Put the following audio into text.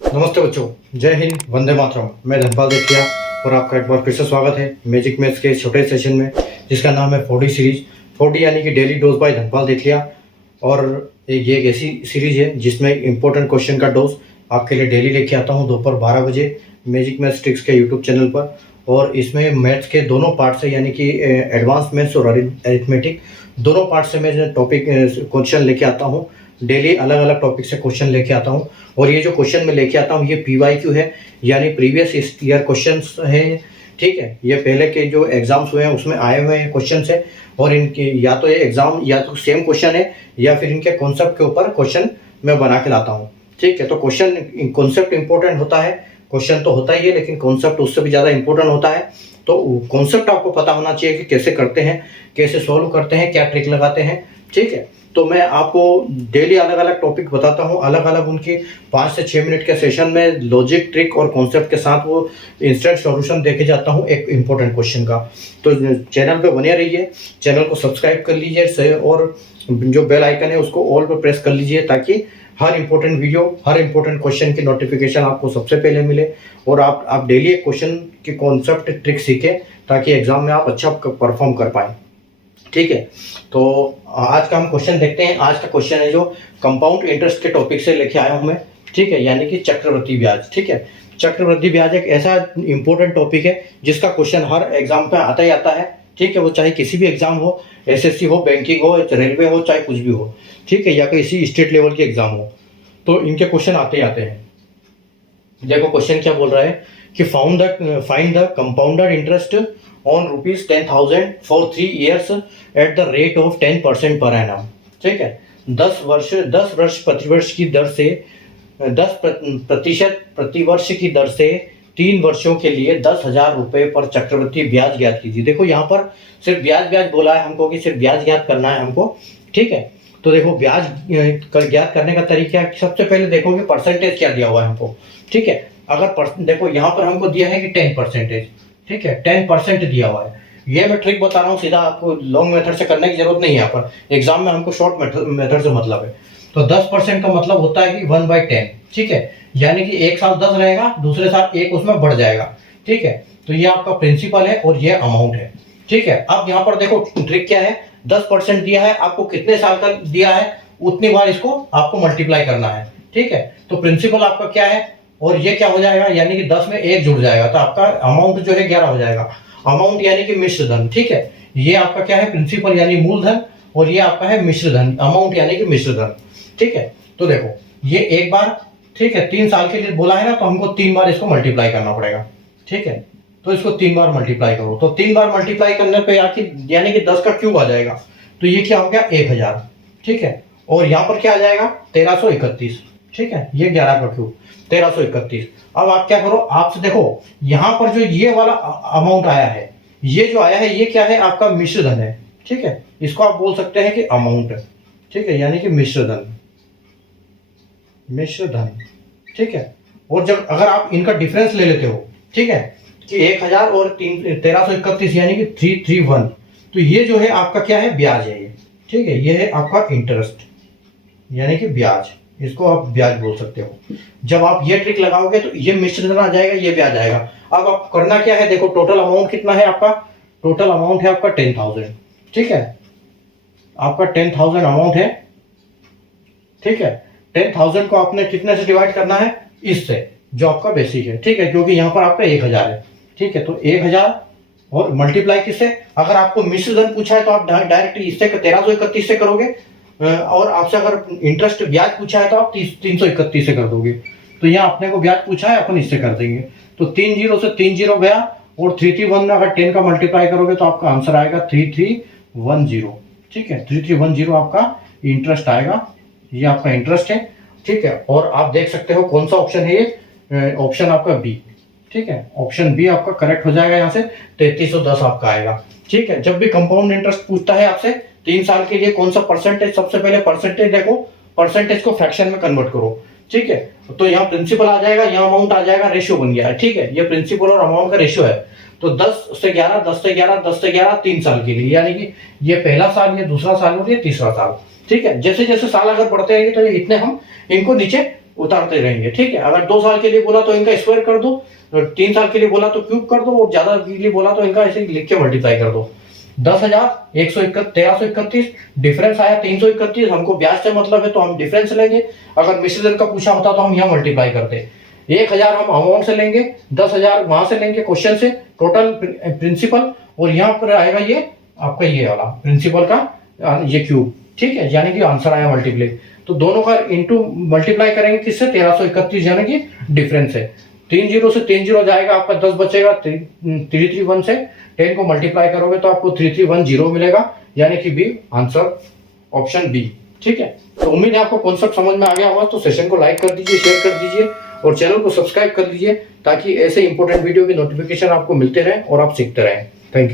नमस्ते बच्चों, जय हिंद, वंदे मातरम। मैं धनपाल देखिया और आपका एक बार फिर से स्वागत है मैजिक मैथ्स के छोटे सेशन में, जिसका नाम है 4D सीरीज। 4D यानी कि डेली डोज बाय धनपाल देखिया। और ये एक ऐसी सीरीज है जिसमें इंपॉर्टेंट क्वेश्चन का डोज आपके लिए डेली लेके आता हूँ दोपहर 12 बजे मैजिक मैथ्स ट्रिक्स के यूट्यूब चैनल पर। और इसमें मैथ्स के दोनों पार्ट से यानी कि एडवांस मैथ्स और अरिथमेटिक दोनों पार्ट से मैं टॉपिक क्वेश्चन लेके आता हूँ। डेली अलग अलग टॉपिक से क्वेश्चन लेके आता हूँ। और ये जो क्वेश्चन मैं लेके आता हूँ ये PYQ है, यानी प्रीवियस ईयर क्वेश्चंस हैं। ठीक है, ये पहले के जो एग्जाम्स हुए हैं उसमें आए हुए हैं क्वेश्चन है। और इनके या तो ये एग्जाम या तो सेम क्वेश्चन है या फिर इनके कॉन्सेप्ट के ऊपर क्वेश्चन मैं बना के लाता हूँ। ठीक है, तो क्वेश्चन कॉन्सेप्ट इंपॉर्टेंट होता है, क्वेश्चन तो होता ही है लेकिन कॉन्सेप्ट उससे भी ज़्यादा इंपॉर्टेंट होता है। तो कॉन्सेप्ट आपको पता होना चाहिए कि कैसे करते हैं, कैसे सॉल्व करते हैं, क्या ट्रिक लगाते हैं। ठीक है, तो मैं आपको डेली अलग अलग टॉपिक बताता हूँ, अलग अलग उनकी 5 से 6 मिनट के सेशन में लॉजिक, ट्रिक और कॉन्सेप्ट के साथ वो इंस्टेंट सॉल्यूशन देके जाता हूँ एक इम्पोर्टेंट क्वेश्चन का। तो चैनल पे बने रहिए, चैनल को सब्सक्राइब कर लीजिए और जो बेल आइकन है उसको ऑल पे प्रेस कर लीजिए ताकि हर इंपॉर्टेंट वीडियो, हर इंपॉर्टेंट क्वेश्चन की नोटिफिकेशन आपको सबसे पहले मिले और आप डेली एक क्वेश्चन के कॉन्सेप्ट, ट्रिक सीखें ताकि एग्जाम में आप अच्छा परफॉर्म कर पाएँ। ठीक है, तो आज का हम क्वेश्चन देखते हैं। आज का क्वेश्चन है जो कंपाउंड इंटरेस्ट के टॉपिक से लेके आया हूं मैं। ठीक है, यानी कि चक्रवृद्धि ब्याज। ठीक है, चक्रवृद्धि ब्याज एक ऐसा इंपॉर्टेंट टॉपिक है जिसका क्वेश्चन हर एग्जाम पे आता ही आता है। ठीक है, वो चाहे किसी भी एग्जाम हो, SSC हो, बैंकिंग हो, रेलवे हो, चाहे कुछ भी हो। ठीक है, या किसी स्टेट लेवल की एग्जाम हो, तो इनके क्वेश्चन आते ही आते हैं। देखो क्वेश्चन क्या बोल रहा है कि find the compounded interest on ₹10,000 for 3 years at the rate of 10% per annum. ठीक है, 10 वर्ष प्रतिवर्ष की दर से 10% प्रतिवर्ष की दर से 3 वर्षों के लिए 10,000 रुपए पर चक्रवृद्धि ब्याज ज्ञात कीजिए। देखो यहाँ पर सिर्फ ब्याज बोला है हमको कि सिर्फ ब्याज ज्ञात करना है हमको। ठीक है, तो देखो ब्याज ज्ञात करने का तरीका, सबसे पहले देखो कि परसेंटेज क्या दिया हुआ है हमको। ठीक है, अगर देखो यहाँ पर हमको दिया है कि 10%। ठीक है, 10% दिया हुआ है। ये मैं ट्रिक बता रहा हूँ, सीधा आपको लॉन्ग मेथड से करने की जरूरत नहीं है। यहाँ पर एग्जाम में हमको शॉर्ट मेथड से मतलब है। तो 10% का मतलब होता है कि 1/10। ठीक है, यानी कि एक साल 10 रहेगा, दूसरे साल 1 उसमें बढ़ जाएगा। ठीक है, तो ये आपका प्रिंसिपल है और ये अमाउंट है। ठीक है, अब यहाँ पर देखो ट्रिक क्या है, 10% दिया है, आपको कितने साल का दिया है उतनी बार इसको आपको मल्टीप्लाई करना है। ठीक है, तो प्रिंसिपल आपका क्या है और ये क्या हो जाएगा, यानी कि 10 में 1 जुड़ जाएगा तो आपका अमाउंट जो है 11 हो जाएगा। अमाउंट यानी कि मिश्र धन। ठीक है, ये आपका क्या है, प्रिंसिपल यानी मूलधन, और ये आपका है मिश्र धन, अमाउंट यानी कि मिश्र धन। ठीक है, तो देखो ये एक बार, ठीक है, 3 साल के लिए बोला है ना, तो हमको 3 बार इसको मल्टीप्लाई करना पड़ेगा। ठीक है, तो इसको 3 बार मल्टीप्लाई करो, तो 3 बार मल्टीप्लाई करने पे यानी कि 10 का क्यूब आ जाएगा, तो ये क्या हो गया 1000। ठीक है, और यहाँ पर क्या आ जाएगा 1331। ठीक है, ये 11 का क्यूब 1331। अब आप क्या करो, आपसे देखो यहाँ पर जो ये वाला अमाउंट आया है, ये जो आया है ये क्या है, आपका मिश्र धन है। ठीक है, इसको आप बोल सकते हैं कि अमाउंट। ठीक है, यानी कि मिश्र धन। ठीक है, और जब अगर आप इनका डिफरेंस ले लेते हो, ठीक है, कि 1000 और 1331 यानी कि 331, तो ये जो है आपका क्या है, ब्याज है ये। ठीक है, ये है आपका इंटरेस्ट यानी कि ब्याज, इसको आप ब्याज बोल सकते हो। जब आप ये ट्रिक लगाओगे तो ये मिश्र धन आ जाएगा, ये ब्याज आएगा। अब आप करना क्या है, देखो टोटल अमाउंट कितना है आपका, टोटल अमाउंट है आपका 10,000। ठीक है, आपका 10,000 अमाउंट है। ठीक है, 10,000 को आपने कितने से डिवाइड करना है, इससे जो आपका बेसिक है। ठीक है, क्योंकि यहाँ पर आपका 1000 है। ठीक है, तो 1000 और मल्टीप्लाई किससे, अगर आपको मिश्र धन पूछा है तो आप डायरेक्ट इससे 1331 से करोगे, और आपसे अगर इंटरेस्ट ब्याज पूछा है तो आप 331 से कर दोगे। तो यहाँ अपने को ब्याज पूछा है, अपन इससे कर देंगे। तो 3 0 से 3 0 गया, और 331 में अगर 10 का मल्टीप्लाई करोगे तो आपका आंसर आएगा 3310। ठीक है, 3310 आपका इंटरेस्ट आएगा, ये आपका इंटरेस्ट है। ठीक है, और आप देख सकते हो कौन सा ऑप्शन है ये, ऑप्शन आपका बी। ठीक है, ऑप्शन बी आपका करेक्ट हो जाएगा, यहाँ से 3310 आपका आएगा। ठीक है, जब भी कंपाउंड इंटरेस्ट पूछता है आपसे 3 साल के लिए कौन सा परसेंटेज, सबसे पहले परसेंटेज देखो, परसेंटेज को फ्रैक्शन में कन्वर्ट करो। ठीक है, तो यहाँ प्रिंसिपल आ जाएगा, यहाँ अमाउंट आ जाएगा, रेशियो बन गया है। ठीक है, ये प्रिंसिपल और अमाउंट का रेशियो है। तो 10 से 11, 10 से 11, 10 से 11 3 साल के लिए, यानी कि ये पहला साल, ये दूसरा साल और ये तीसरा साल। ठीक है, जैसे जैसे साल अगर बढ़ते रहेंगे तो इतने हम इनको नीचे उतारते रहेंगे, ठीक है। अगर 2 साल के लिए बोला तो इनका स्क्वायर कर दो, 3 साल के लिए बोला तो क्यूब कर दो, और ज्यादा के लिए बोला तो इनका ऐसे ही लिख के मल्टीप्लाई कर दो। 1331, डिफरेंस आया 331। हमको ब्याज से मतलब है तो हम डिफरेंस लेंगे, अगर मिश्रधन का पूछा होता तो हम यहाँ मल्टीप्लाई करते। 1000 हम अमाउंट से लेंगे, 10,000 वहां से लेंगे क्वेश्चन से, टोटल प्रिंसिपल, और यहाँ पर आएगा ये आपका ये वाला प्रिंसिपल का ये क्यूब, ठीक है, यानी कि आंसर आया मल्टीप्लाई। तो दोनों का इंटू मल्टीप्लाई करेंगे किससे, 1331 यानी कि डिफरेंस है। 3 0 से 3 0 जाएगा, आपका 10 बचेगा। 331 से 10 को मल्टीप्लाई करोगे तो आपको 3310 मिलेगा, यानी कि बी आंसर, ऑप्शन बी, ठीक है। तो उम्मीद है आपको कॉन्सेप्ट समझ में आ गया होगा। तो सेशन को लाइक कर दीजिए, शेयर कर दीजिए और चैनल को सब्सक्राइब कर दीजिए, ताकि ऐसे इंपॉर्टेंट वीडियो की नोटिफिकेशन आपको मिलते रहे और आप सीखते रहें। Thank you.